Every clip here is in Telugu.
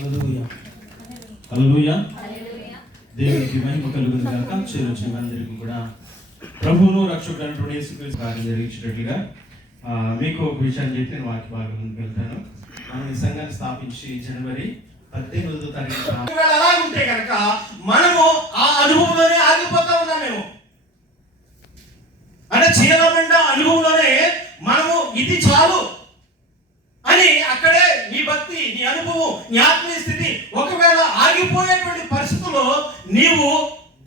హల్లెలూయా హల్లెలూయా. దేవునికి మహిమ కలుగును గాక. చేరొచ్చిన అందరికీ కూడా ప్రభువును రక్షకుడైనటువంటి యేసుక్రీస్తు కార్యం జరిగించినట్లుగా మీకు ఒక విషయాన్ని చెప్పి నేను వాక్య భాగంలోకి వెళ్తాను. మనం ఈ సంఘాన్ని స్థాపించి జనవరి 18వ తారీఖు అలా ఉంటే కనుక మనము ఆ అనుభవంలోనే ఆగిపోతా ఉన్నామేమో. అంటే చీలమండ అనుభవంలోనే మనము ఇది చాలు అని అక్కడే నీ భక్తి, నీ అనుభవం, నీ ఆత్మీయ స్థితి ఒకవేళ ఆగిపోయేటువంటి పరిస్థితుల్లో నీవు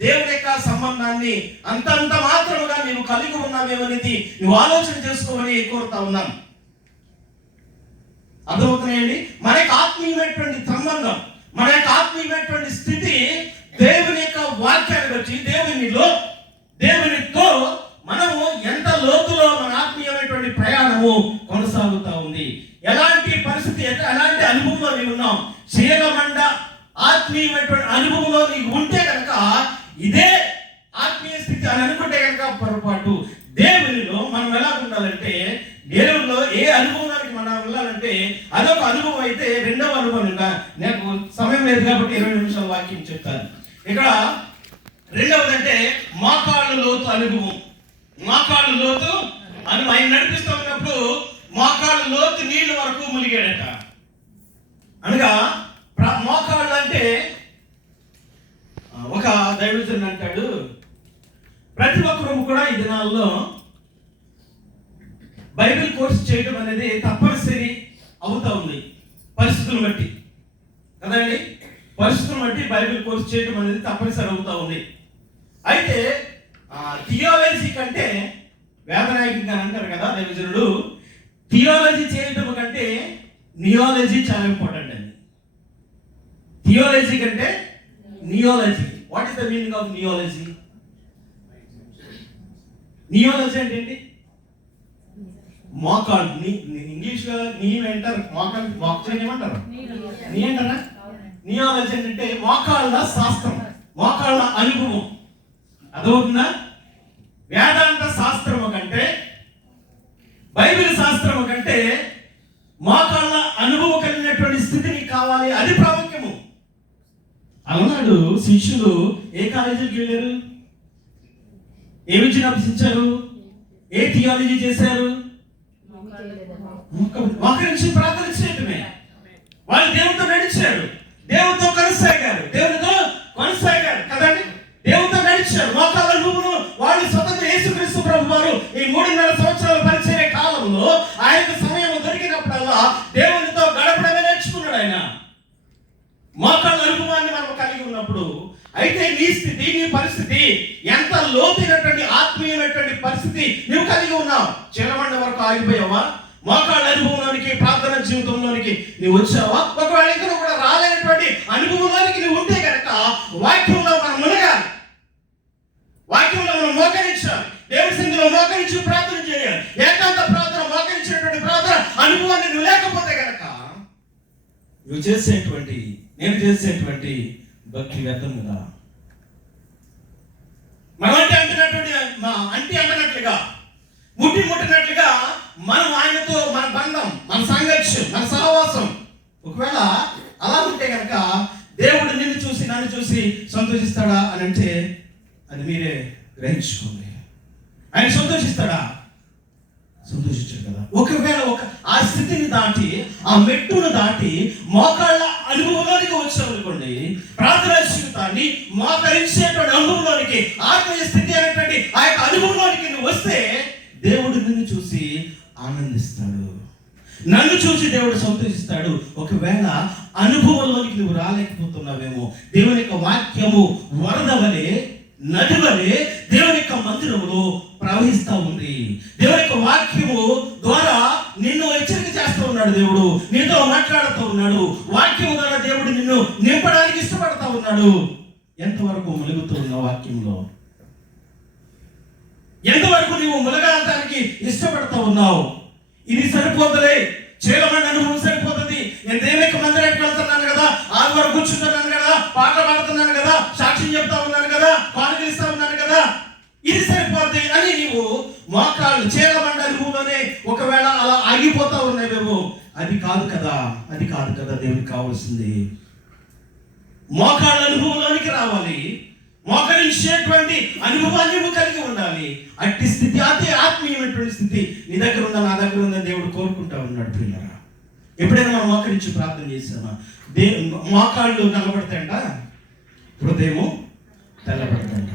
దేవుని యొక్క సంబంధాన్ని అంతంత మాత్రముగా నీవు కలిగి ఉన్నావేమనేది నువ్వు ఆలోచన చేసుకోమని కోరుతా ఉన్నాం. అర్థమవుతున్నాయండి? మన యొక్క ఆత్మీయమైనటువంటి సంబంధం, మన యొక్క ఆత్మీయమైనటువంటి స్థితి దేవుని యొక్క వాక్యాన్ని బట్టి దేవునితో మనము ఎంత లోతులో మన ఆత్మీయమైనటువంటి ప్రయాణము కొనసాగుతా ఉంది. ఎలాంటి పరిస్థితి, ఎలాంటి అనుభవంలో నీవు ఉన్నావు, శీలమండ ఆత్మీయమైనటువంటి అనుభవంలో నీకు ఉంటే కనుక ఇదే ఆత్మీయ స్థితి అని అనుకుంటే కనుక పొరపాటు. దేవునిలో మనం ఎలా ఉండాలంటే, దేవునిలో ఏ అనుభవానికి మనం వెళ్ళాలంటే అదొక అనుభవం అయితే రెండవ అనుభవంగా, నాకు సమయం లేదు కాబట్టి 20 నిమిషాల వాక్యం చెప్తాను. ఇక్కడ రెండవది అంటే మోకాళ్ళ లోతు అనుభవం. మోకాళ్ళ లోతు ఆయన నడిపిస్తూ ఉన్నప్పుడు మోకాళ్ళ లోతు నీళ్ళ వరకు మునిగాడట. అనగా మోకాళ్ళు అంటే ఒక దైవజనుడు అంటాడు, ప్రతి ఒక్కరూ కూడా ఈ దినాల్లో బైబిల్ కోర్స్ చేయడం అనేది తప్పనిసరి అవుతా ఉంది పరిస్థితులను బట్టి కదండి. పరిస్థితులను బట్టి బైబిల్ కోర్స్ చేయడం అనేది తప్పనిసరి అవుతా ఉంది. అయితే థియాలజీ కంటే, వేదనాయకంగా అంటారు కదా దైవజనుడు, థియాలజీ చేయడం కంటే నియాలజీ చాలా ఇంపార్టెంట్ అండి. థియాలజీ కంటే neology. What is the meaning of neology? Neology అంటే ఏంటి? మోకాళ్ళు. ఇంగ్లీష్ లో నీ అంటారు, మోకాళ్ళు మోకాళ్ళు ఏమంటారు? నీ అంటారా? నియాలజీ అంటే మోకాళ్ళ శాస్త్రం, మోకాళ్ళ అనుభవం. అదవుతుందా? వేదాంత శాస్త్రము కంటే, బైబిల్ శాస్త్రము కంటే మోకాళ్ళ అనుభవం కలిగినటువంటి స్థితిని కావాలి, అది ప్రాముఖ్యము. అలనాడు శిష్యులు ఏ కాలేజీకి వెళ్ళారు? ఏ విద్యను అభ్యసించారు? ఏ థియాలజీ చేశారు? మోకరించి ప్రార్థన చేయటమే. వాళ్ళు దేవునితో నడిచారు, దేవునితో కొనసాగారు, దేవునితో కొనసాగారు కదండి. దేవునితో నడిచారు. మోకాళ్ళ అనుభవం వాళ్ళు స్వతంత్ర యేసుక్రీస్తు ప్రభు వారు ఈ 3.5 సంవత్సరాల పరిచర్య కాలంలో ఆయనకు సమయం దొరికినప్పుడల్లా దేవునితో గడపడమే నేర్చుకున్నాడు ఆయన. మోకాళ్ళ అనుభవాన్ని మనం కలిగి ఉన్నప్పుడు అయితే నీ స్థితి, నీ పరిస్థితి ఎంత లోతైనటువంటి ఆత్మీయమైనటువంటి పరిస్థితి నువ్వు కలిగి ఉన్నావు. చీలమండ వరకు ఆగిపోయావా? మోకాళ్ళ అనుభవంలోనికి, ప్రార్థన జీవితంలోనికి నువ్వు వచ్చావా? ఒకవేళ ఇంకా కూడా రాలేనటువంటి అనుభవంలోనికి నువ్వు ఉంటే కనుక వాక్యంలో మనం మునగాలి, వాక్యంలో మనం మోకరించాలి, దేవుడి సన్నిధిలో మోకరించి ప్రార్థన చేయాలి. ఏకాంత ప్రార్థన, మోకరించేటువంటి ప్రార్థన అనుభవాన్ని నువ్వు లేకపోతే కనుక నువ్వు చేసేటువంటి, నేను చేసేటువంటి భక్తి వ్యర్థం కదా. మనం అంటున్నట్లుగా ముట్టినట్లుగా మనం ఆయనతో మన బంధం, మన సాంగత్యం, మన సహవాసం ఒకవేళ అలా ఉంటే కనుక దేవుడు నిన్ను చూసి నన్ను చూసి సంతోషిస్తాడా అని అంటే అది మీరే గ్రహించుకోండి. ఆయన సంతోషిస్తాడా? సంతోషించాడు కదా. ఒకవేళ ఆ స్థితిని దాటి, ఆ మెట్టును దాటి మోకాళ్ళ అనుభవంలోనికి వచ్చామనుకోండి, ప్రార్థనా జీవితాన్ని మోకరించేటువంటి అనుభవంలోనికి, ఆత్మీయ స్థితి అనేటువంటి ఆ యొక్క అనుభవంలోనికి నువ్వు వస్తే దేవుడు నిన్ను చూసి ఆనందిస్తాడు, నన్ను చూసి దేవుడు సంతోషిస్తాడు. ఒకవేళ అనుభవంలోనికి నువ్వు రాలేకపోతున్నావేమో, దేవుని యొక్క వాక్యము వరద వలె, నది వలె దేవుని యొక్క మందిరములో ప్రవహిస్తూ ఉంది. దేవుని యొక్క వాక్యము ద్వారా నిన్ను హెచ్చరిక చేస్తూ ఉన్నాడు, దేవుడు నీతో మాట్లాడుతూ ఉన్నాడు. వాక్యము ద్వారా దేవుడు నిన్ను నింపడానికి ఇష్టపడతా ఉన్నాడు. ఎంతవరకు ములుగుతూ ఉన్నావు వాక్యంలో? ఎంతవరకు నీవు ములగడానికి ఇష్టపడతా ఉన్నావు? ఇది సరిపోతలే, చీలమండ అనుభవం సరిపోతుంది, నేను దేవుని యొక్క మందిరానికి వెళ్తున్నాను కదా, ఆదివారం కూర్చుంటున్నాను కదా, పాటలు పాడుతున్నాను కదా, సాక్ష్యం చెప్తా ఉన్నాను కదా, కానుకలిస్తా ఉన్నాను కదా, ఇది సరిపోద్ది అని నీవు మోకాళ్ళు చీలమండ అనుభవంలోనే ఒకవేళ అలా ఆగిపోతా ఉన్నావేమో. అది కాదు కదా, అది కాదు కదా దేవునికి కావాల్సింది. మోకాళ్ళ అనుభవంలోనికి రావాలి, మోకరించేటువంటి అనుభవాన్ని నువ్వు కలిగి ఉండాలి. అట్టి స్థితి, అతి ఆత్మీయమైనటువంటి స్థితి నీ దగ్గర ఉందా, నా దగ్గర ఉందని దేవుడు కోరుకుంటా ఉన్నాడు. పిల్లరా, ఎప్పుడైనా మనం మోకరించి ప్రార్థన చేసామా? మోకాళ్ళు నల్లబడతాయంట, హృదయము తెల్లబడతాయంట.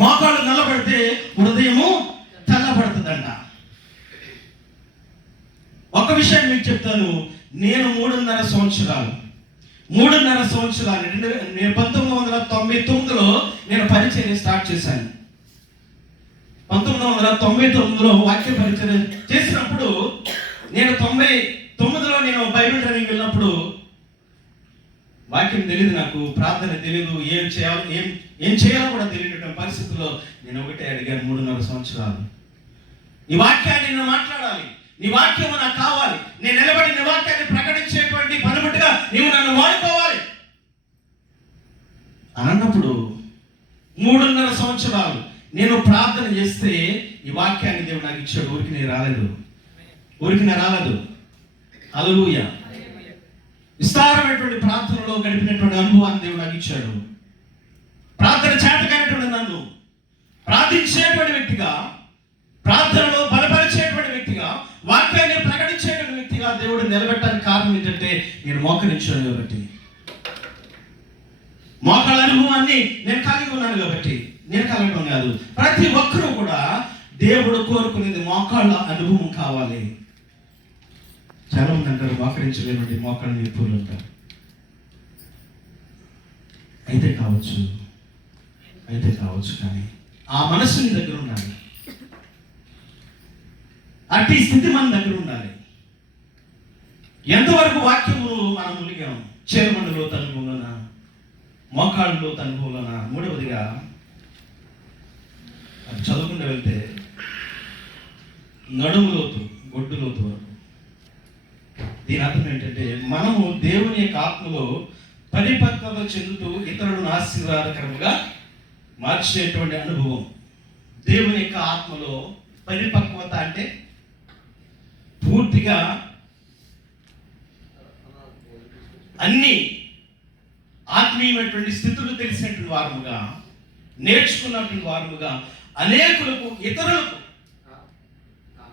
మోకాళ్ళు నల్లబడితే హృదయము తెల్లబడుతుందంట. ఒక విషయాన్ని మీకు చెప్తాను. నేను 3.5 సంవత్సరాలు నేను 1999లో నేను పరిచర్య స్టార్ట్ చేశాను. 1999లో వాక్య పరిచర్య చేసినప్పుడు, నేను 99లో నేను బైబిల్ ట్రైనింగ్ వెళ్ళినప్పుడు వాక్యం తెలియదు, నాకు ప్రార్థన తెలియదు, ఏం చేయాలో కూడా తెలియనటువంటి పరిస్థితుల్లో నేను ఒకటే అడిగాను. 3.5 సంవత్సరాలు నీ వాక్యాన్ని నేను మాట్లాడాలి, నీ వాక్యం నాకు కావాలి, నేను నిలబడి నీ వాక్యాన్ని ప్రకటించేటువంటి పనిముట్టుగా నీవు నన్ను వాడుకోవాలి అన్నప్పుడు 3.5 సంవత్సరాలు నేను ప్రార్థన చేస్తే ఈ వాక్యాన్ని దేవుడు నాకు ఇచ్చాడు. ఊరికి రాలేదు. హల్లెలూయా. విస్తారమైనటువంటి ప్రార్థనలో గడిపినటువంటి అనుభవాన్ని దేవుడు నాకు ఇచ్చాడు. ప్రార్థన చేతకైనటువంటి నన్ను ప్రార్థించేటువంటి వ్యక్తిగా, ప్రార్థనలో బలపరిచేటువంటి వ్యక్తిగా, వాక్యాన్ని ప్రకటించేటువంటి వ్యక్తిగా దేవుడు నిలబెట్టడానికి కారణం ఏంటంటే నేను మోకరించాను కాబట్టి, మోకాళ్ళ అనుభవాన్ని నేను కలిగి ఉన్నాను కాబట్టి. నేను కలగడం కాదు, ప్రతి ఒక్కరూ కూడా దేవుడు కోరుకునేది మోకాళ్ళ అనుభవం కావాలి. చాలా మంది అంటారు మోకరించలేనండి, మోకాళ్ళ నిపుణులు అంటారు. అయితే కావచ్చు కానీ ఆ మనస్సు నీ దగ్గర ఉండాలి, అట్టి స్థితి మన దగ్గర ఉండాలి. ఎంతవరకు వాక్యము మనం మునిగాం? చేరుమండలో అనుభవంలోనా, మోకాళ్ళలో అనుభవంలోనా? మూడవదిగా అది చదువుకుంటూ వెళ్తే నడుము లోతు, గొడ్డు లోతు వరకు. దీని అర్థం ఏంటంటే మనము దేవుని యొక్క ఆత్మలో పరిపక్వత చెందుతూ ఇతరులను ఆశీర్వాదకరంగా మార్చేటువంటి అనుభవం. దేవుని యొక్క ఆత్మలో పరిపక్వత అంటే పూర్తిగా అన్ని ఆత్మీయమైనటువంటి స్థితులు తెలిసినటువంటి వారముగా, నేర్చుకున్నటువంటి వారముగా, అనేకులకు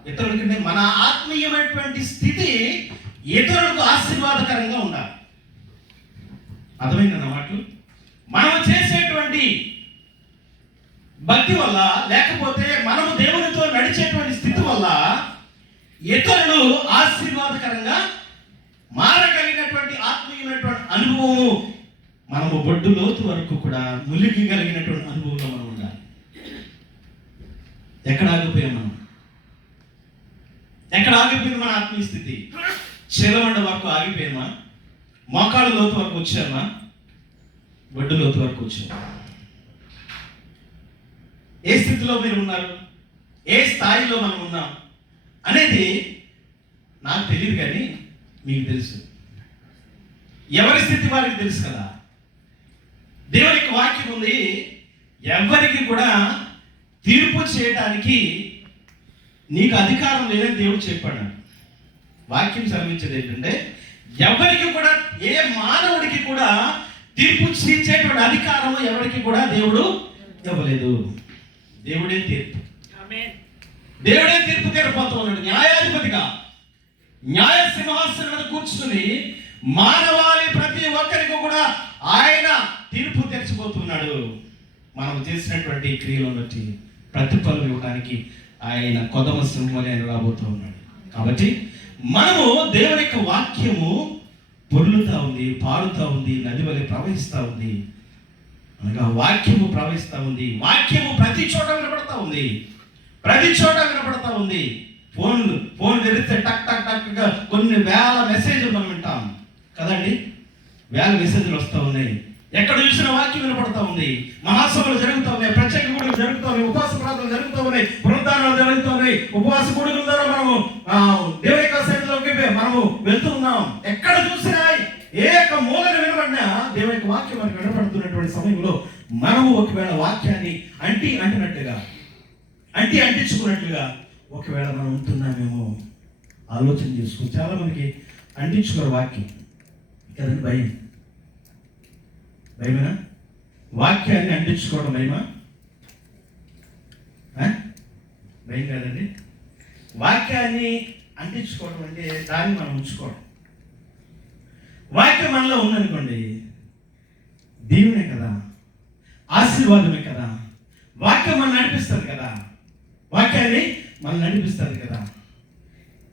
ఇతరులకంటే మన ఆత్మీయమైనటువంటి స్థితి ఇతరులకు ఆశీర్వాదకరంగా ఉండాలి. అర్థమైంది అన్నమాట. మనం చేసేటువంటి భక్తి వల్ల, లేకపోతే మనము దేవునితో నడిచేటువంటి స్థితి వల్ల ఇతరులు ఆశీర్వాదకరంగా మారగలిగినటువంటి ఆత్మీయమైనటువంటి అనుభవము మనము బొడ్డు లోతు వరకు కూడా ములిగలిగినటువంటి అనుభవంలో మనం ఉండాలి. ఎక్కడ ఆగిపోయాం మనం? ఎక్కడ ఆగిపోయింది మన ఆత్మీయ స్థితి? చీలమండ వరకు ఆగిపోయామా? మోకాళ్ళ లోతు వరకు వచ్చామా? బొడ్డు లోతు వరకు వచ్చామా? ఏ స్థితిలో మీరు ఉన్నారు, ఏ స్థాయిలో మనం ఉన్నాం అనేది నాకు తెలియదు, కానీ మీకు తెలుసు. ఎవరి స్థితి వారికి తెలుసు కదా. దేవునికి వాక్యం ఉంది, ఎవరికి కూడా తీర్పు చేయడానికి నీకు అధికారం లేదని దేవుడు చెప్పాడు. వాక్యం సెలవించేది ఏంటంటే ఎవరికి కూడా, ఏ మానవుడికి కూడా తీర్పు తీర్చేటువంటి అధికారం ఎవరికి కూడా దేవుడు ఇవ్వలేదు. దేవుడే తీర్పు తీర్పోతూ ఉన్నాడు. న్యాయాధిపతిగా న్యాయ సింహాసనం మీద కూర్చుని మానవాళి ప్రతి ఒక్కరికి కూడా ఆయన తీర్పు తెచ్చిపోతున్నాడు. మనం చేసినటువంటి క్రియలను బట్టి ప్రతిఫలం ఇవ్వడానికి ఆయన కొదమ సింహం ఆయన రాబోతూ ఉన్నాడు. కాబట్టి మనము దేవుని యొక్క వాక్యము పొర్లుతా ఉంది, పాడుతూ ఉంది, నది వలె ప్రవహిస్తూ ఉంది. అనగా వాక్యము ప్రవహిస్తూ ఉంది. వాక్యము ప్రతి చోట వినపడతా ఉంది. ఫోన్ తెరిస్తే టక్ టక్ టక్గా కొన్ని వేల మెసేజ్లు మనం వింటాం కదండి. వేల మెసేజ్లు వస్తూ ఉన్నాయి. ఎక్కడ చూసిన వాక్యం వినపడతా ఉంది. మహాసభలు జరుగుతూ ఉన్నాయి, ప్రత్యేక గుడులు జరుగుతూ ఉన్నాయి, ఉపవాస ప్రార్థనలు జరుగుతూ ఉన్నాయి, బృందాలు జరుగుతూ ఉన్నాయి. ఉపవాస గుడుల ద్వారా మనము దేవుని యొక్క సన్నిధిలోకి మనము వెళ్తూ ఉన్నాం. ఎక్కడ చూసినా ఏ యొక్క మూలను వినబడినా దేవుని యొక్క వాక్యం మనకు వినపడుతున్నటువంటి సమయంలో మనము ఒకవేళ వాక్యాన్ని అంటించుకున్నట్లుగా ఒకవేళ మనం ఉంటున్నామేమో ఆలోచన చేసుకో. చాలా మందికి అంటించుకోరు వాక్యం కదండి, భయం. భయమేనా? వాక్యాన్ని అంటించుకోవడం భయమా? భయం కాదండి. వాక్యాన్ని అంటించుకోవడం అంటే దాన్ని మనం ఉంచుకోవడం. వాక్యం మనలో ఉందనుకోండి, దీవెనే కదా, ఆశీర్వాదమే కదా. వాక్యం మనం నడిపిస్తుంది కదా, వాక్యాన్ని మనం నడిపిస్తుంది కదా.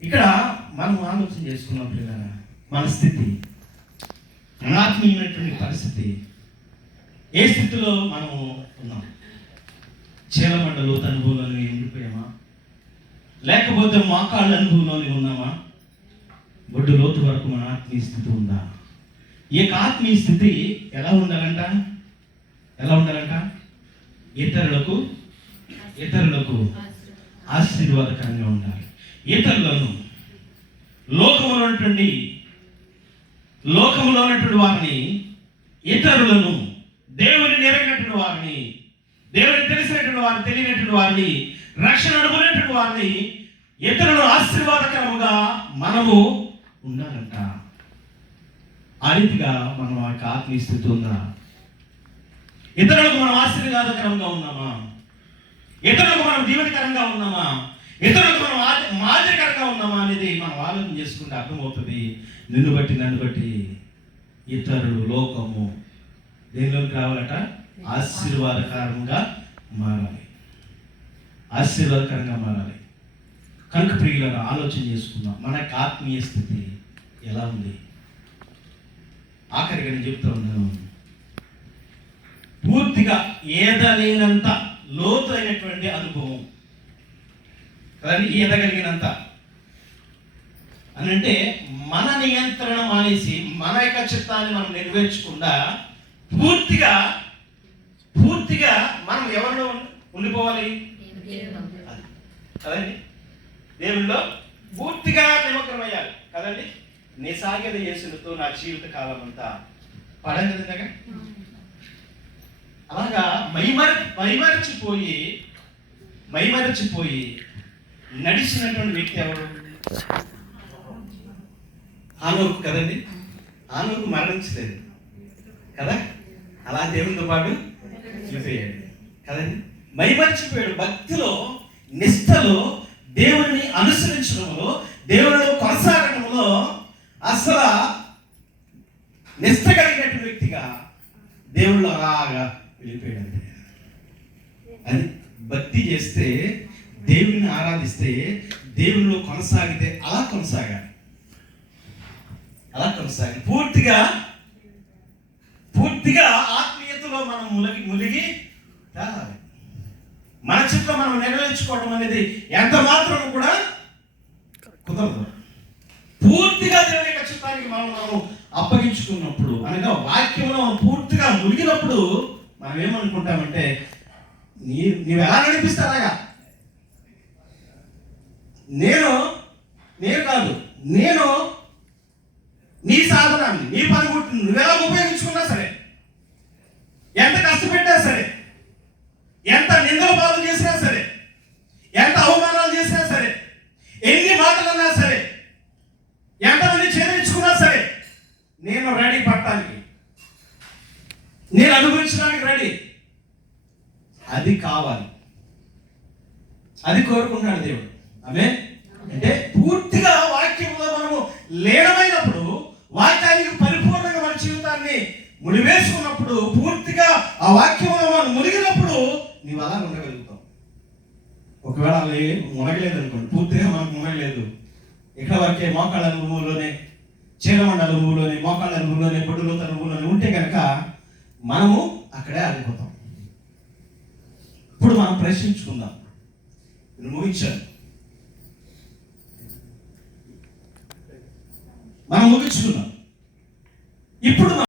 ఇక్కడ మనం ఆలోచన చేసుకున్నప్పుడు కదా, మన స్థితి, మన ఆత్మీయమైనటువంటి పరిస్థితి, ఏ స్థితిలో మనము ఉన్నాం? చీలమండ లోతు అనుభవంలో ఉండిపోయామా? లేకపోతే మోకాళ్ళ అనుభవంలోనే ఉన్నామా? ఒడ్డు లోతు వరకు మన ఆత్మీయ స్థితి ఉందా? ఈ యొక్క ఆత్మీయ స్థితి ఎలా ఉండాలంట? ఇతరులకు ఆశీర్వాదకరంగా ఉండాలి. ఇతరులను, లోకంలో ఉన్నటువంటి వారిని, ఇతరులను, దేవుని ఎరగినటువంటి వారిని, దేవుని తెలిసినటువంటి వారిని, తెలియనటువంటి వారిని, రక్షణ అనుకునేటువంటి వారిని, ఇతరులను ఆశీర్వాదకరముగా మనము ఉండాలంట. ఆ రీతిగా మనం ఆ యొక్క ఆత్మీయ స్థితి ఉందా? ఇతరులకు మనం ఆశీర్వాదకరంగా ఉన్నామా? ఇతరులకు మనం దీవెనకరంగా ఉన్నామా? ఇతరులకు మనం మాదిరికరంగా ఉన్నామా అనేది మనం ఆలోచన చేసుకుంటే అర్థమవుతుంది. నిన్ను బట్టి, నన్ను బట్టి ఇతరులు, లోకము దేనిలోకి రావాలట? ఆశీర్వాదకరంగా మారాలి. ఆశీర్వాదకరంగా మారాలి. కనుక ప్రియులను ఆలోచన చేసుకుందాం, మన యొక్క ఆత్మీయ స్థితి ఎలా ఉంది? ఆఖరిగా నేను చెప్తా ఉన్నాను, పూర్తిగా ఏదలేనంత లోతు అయినటువంటి అనుభవం కదండి. ఈదగలిగినంత అని అంటే మన నియంత్రణ మానేసి మన యొక్క చిత్తాన్ని మనం నెరవేర్చకుండా పూర్తిగా మనం ఎవరిలో ఉండిపోవాలి కదండి? దేవుల్లో పూర్తిగా నిమగ్నమయ్యాలి కదండి. నీ సాగేద యేసులతో నా జీవిత కాలం అంతా పడగ. అలాగా మైమరచిపోయి నడిచినటువంటి వ్యక్తి ఎవరు? హానోకు కదండి. హానోకు మరణించలేదు కదా, అలా దేవునితో పాటు వెళ్ళిపోయాడు కదండి. మైమరచిపోయాడు. భక్తిలో, నిష్ఠలో, దేవుని అనుసరించడంలో, దేవునిలో కొనసాగడంలో అసలు నిష్ఠ కలిగినటువంటి వ్యక్తిగా దేవుళ్ళు అలాగా వెళ్ళిపోయాడు. అది భక్తి చేస్తే, దేవుని ఆరాధిస్తే, దేవునిలో కొనసాగితే అలా కొనసాగాలి. పూర్తిగా ఆత్మీయతలో మనం ములిగి తాగాలి. మన చిత్తం మనం నెరవేర్చుకోవడం అనేది ఎంత మాత్రం కూడా కుదరదు. పూర్తిగా దేవుని యొక్క చిత్తానికి మనం అప్పగించుకున్నప్పుడు, అనగా వాక్యంలో పూర్తిగా మునిగినప్పుడు మనం ఏమనుకుంటామంటే, నీవు ఎలా నడిపిస్తా అలాగా, నేను నీ సాధనాన్ని, నీ పనిముట్టుని నువ్వు ఎలా ఉపయోగించుకున్నా సరే, ఎంత కష్టపెట్టా సరే, ఎంత నిందలు బాధ చేసినా సరే, ఎంత అవమానాలు చేసినా సరే, ఎన్ని మాటలన్నా సరే, ఎంతమంది చేయించుకున్నా సరే, నేను రెడీ పట్టడానికి, నేను అనుభవించడానికి రెడీ. అది కావాలి, అది కోరుకున్నాడు దేవుడు. ఆమేన్. అంటే పూర్తిగా వాక్యంలో మనము లీనమైనప్పుడు, వాక్యానికి పరిపూర్ణంగా మన జీవితాన్ని ముడివేసుకున్నప్పుడు, పూర్తిగా ఆ వాక్యంలో మనం మునిగినప్పుడు నీవు అలా ఉండగలుగుతావు. ఒకవేళ అలా మునగలేదు అనుకోండి, పూర్తిగా మనకు మునగలేదు, ఇక్కడ వరకే మోకాళ్ళ అనుభవంలోనే, చీలమండ అనుభవంలోనే, మోకాళ్ళ అనుభవంలోనే, బొడ్డులోత అనుభవంలోనే ఉంటే కనుక మనము అక్కడే ఆగిపోతాం. ఇప్పుడు మనం ప్రశ్నించుకుందాం. ముగించాను, మనం ముగించుకున్నాం. ఇప్పుడు